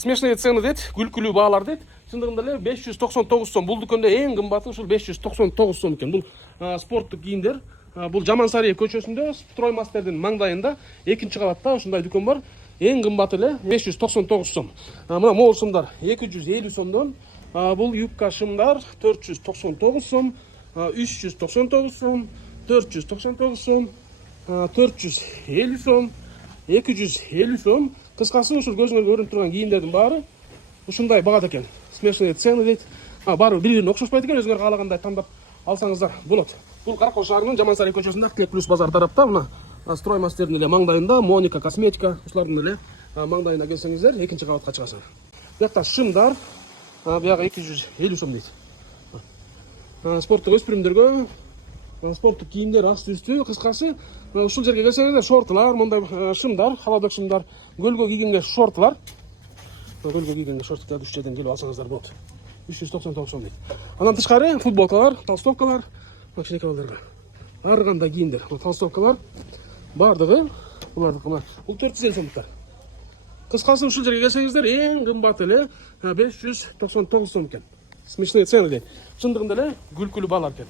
Смешные цены дейт, күлкүлүү баалар дейт. Чындыгында эле 599 сом. Бул дүкөндө эң кымбаты ушул 599 сом экен. Бул спорттук кийимдер. Бул Жамансария көчөсүндө Строймастердин маңдайында экинчи кабатта ушундай дүкөн бар. Эң кымбаты эле 599 сом. Мына могул шымдар 250 сомдон. Бул юбка шымдар 499 сом, 399 сом, 499 сом, 450 сом, 250 сом. Кыскасы ушул көзүңөргө көрүнүп турган кийимдердин баары ушундай баада экен. Смешные цены дейт. Баары бири-бирине окшошпойт экен, өзүңөр каалагандай тандап алсаңыздар болот. Бул Каракол шаарынын Жамансария көчөсүндө Актилек плюс базар тарапта мына Строймастердин эле маңдайында Моника косметика ушулардын эле маңдайына келсеңиздер, экинчи кабатка чыгасыздар. Буякта шымдар бияга 250 сом дейт. Спорттук өспүрүмдөргө спорттук кийимдер асты үстү, кыскасы ушул жерге келсеңиздер, шортулар, мындай шымдар, халабек шымдар, көлгө кийгенге шортулар. Көлгө кийгенге шорттук үч жерден келип алсаңыздар болот. 399 сом дейт. Андан тышкары футболкалар, толстовкалар, кичинекей балдарга ар кандай кийимдер, толстовкалар бардыгы булардыкы мына. Бул 450 сомдуктар. Кыскасы ушул жерге келсеңиздер, эң кымбаты эле 599 сом экен. Смешные цены дейт. Чындыгында эле күлкүлүү баалар экен.